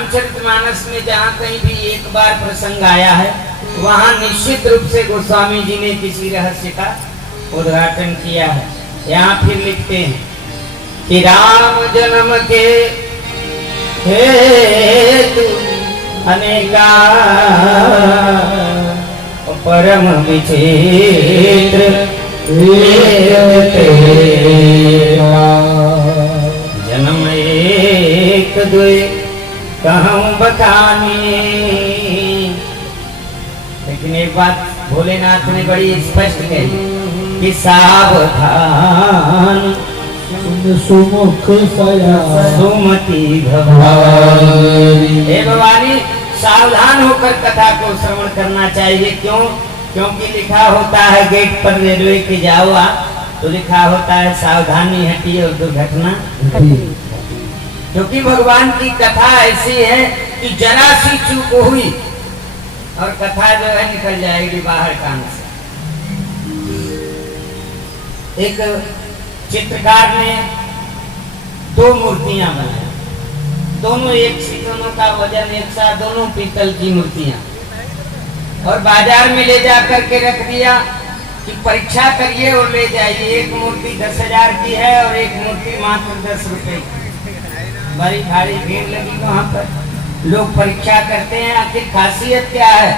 रामचरितमानस में जहाँ कहीं भी एक बार प्रसंग आया है वहाँ निश्चित रूप से गोस्वामी जी ने किसी रहस्य का उद्घाटन किया है। यहाँ फिर लिखते हैं कि राम जन्म के हेतु अनेका परम विचित्र जन्म एक दुए कहूँ बताने। लेकिन एक बात भोलेनाथ ने बड़ी स्पष्ट कही कि सावधान सुमुख सुमति भवानी। हे भवानी, सावधान होकर कथा को श्रवण करना चाहिए। क्यों? क्योंकि लिखा होता है गेट पर रेलवे के जाओ आप तो लिखा होता है सावधानी हटी और दुर्घटना। क्योंकि भगवान की कथा ऐसी है कि जरा सी चूक हुई और कथा जो है निकल जाएगी बाहर कान से। एक चित्रकार ने दो मूर्तियां बनाई, दोनों एक सी, दोनों का वजन एक सा, दोनों पीतल की मूर्तियां, और बाजार में ले जाकर के रख दिया कि परीक्षा करिए और ले जाइए। एक मूर्ति 10,000 की है और एक मूर्ति मात्र 10 रुपए की। बड़ी भारी भीड़ लगी वहां पर, लोग परीक्षा करते हैं आखिर खासियत क्या है।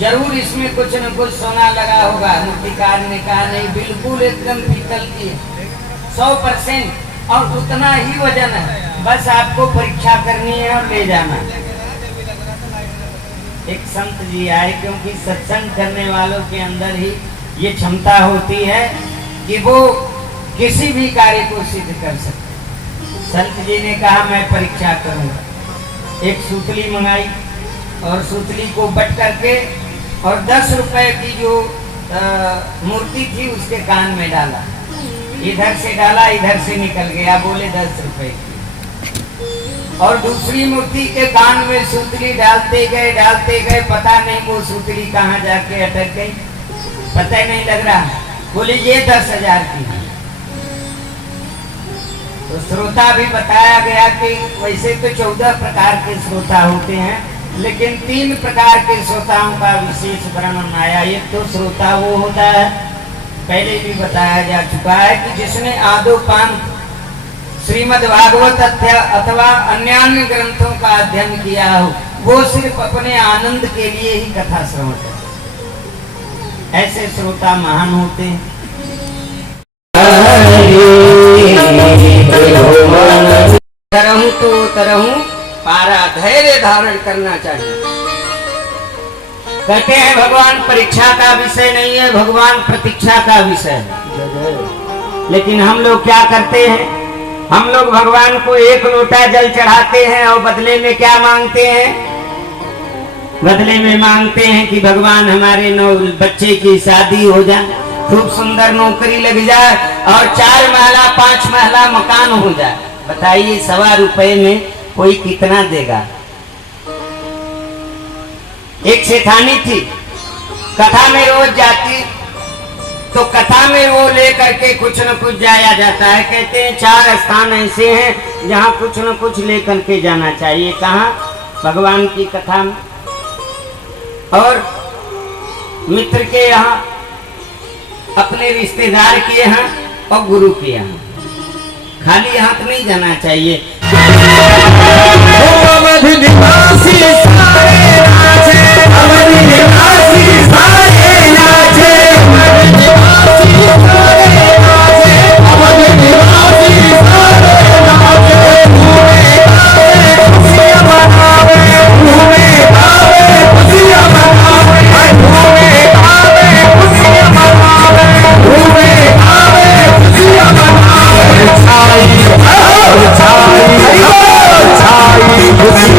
जरूर इसमें कुछ न कुछ सोना लगा होगा। मूर्तिकार ने कहा नहीं, बिल्कुल एकदम पीतल की है, 100% और उतना ही वजन है, बस आपको परीक्षा करनी है और ले जाना। एक संत जी आए, क्योंकि सत्संग करने वालों के अंदर ही ये क्षमता होती है कि वो किसी भी कार्य को सिद्ध कर सकते। संत जी ने कहा मैं परीक्षा करूंगा। एक सूतली मंगाई और सूतली को बट करके और 10 रुपए की जो मूर्ति थी उसके कान में डाला। इधर से डाला, इधर से निकल गया, बोले 10 रुपए की। और दूसरी मूर्ति के कान में सूतली डालते गए, पता नहीं वो सूतली कहाँ जाके अटक गई, पता ही नहीं लग रहा। बोले ये 10,000 की। तो श्रोता भी बताया गया कि वैसे तो 14 प्रकार के श्रोता होते हैं, लेकिन 3 प्रकार के श्रोताओं का विशेष वर्णन आया। एक तो श्रोता वो होता है, पहले भी बताया जा चुका है, कि जिसने आदो पान श्रीमद् भागवत अथवा अन्य ग्रंथों का अध्ययन किया हो, वो सिर्फ अपने आनंद के लिए ही कथा श्रवण करते। ऐसे श्रोता महान होते हैं। तरहूं तो तरहूं पारा धैर्य धारण करना चाहिए। कहते हैं भगवान परीक्षा का विषय नहीं है, भगवान प्रतीक्षा का विषय है। लेकिन हम लोग क्या करते हैं? हम लोग भगवान को 1 लोटा जल चढ़ाते हैं और बदले में क्या मांगते हैं? बदले में मांगते हैं कि भगवान हमारे 9 बच्चे की शादी हो जाए, खूब सुंदर नौकरी लग जाए और 4 महला 5 महला मकान हो जाए। बताइए 1.25 रुपए में कोई कितना देगा? एक सेठानी थी, कथा में रोज जाती, तो कथा में वो लेकर के कुछ न कुछ जाया जाता है। कहते हैं 4 स्थान ऐसे हैं जहाँ कुछ न कुछ लेकर के जाना चाहिए। कहाँ? भगवान की कथा में, और मित्र के यहाँ, अपने रिश्तेदार के यहाँ और गुरु के यहाँ। खाली हाथ नहीं जाना चाहिए। Let's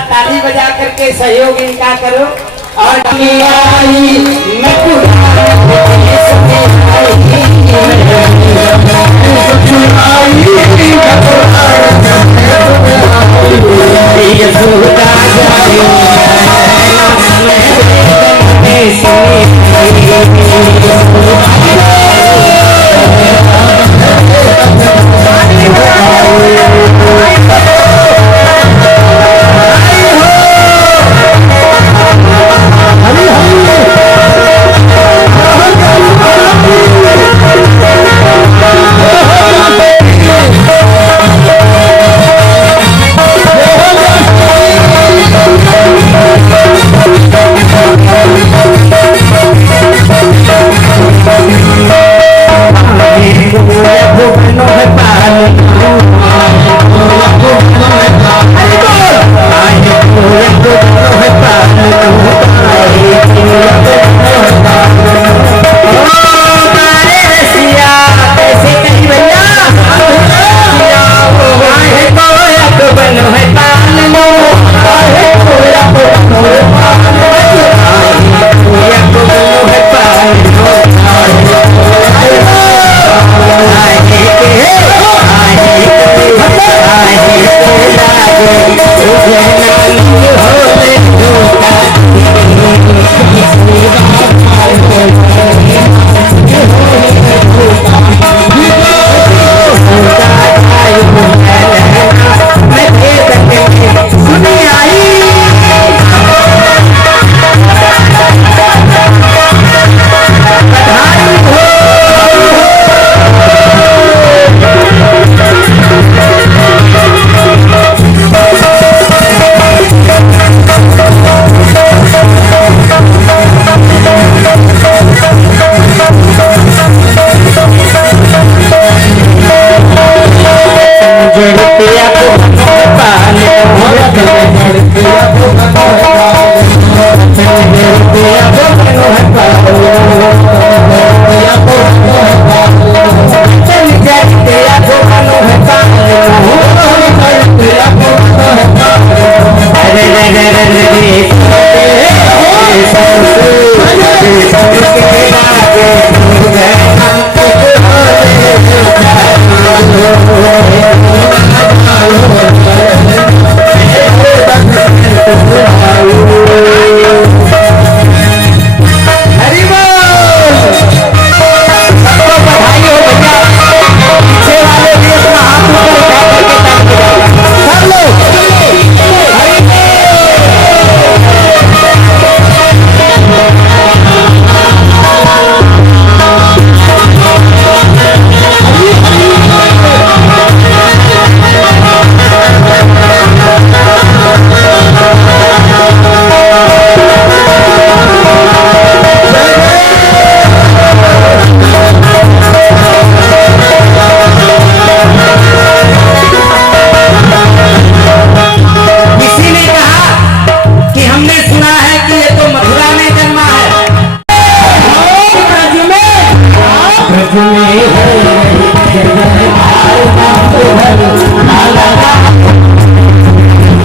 साथ ताली बजा करके सहयोग इनका करो। और आई मैं Oh,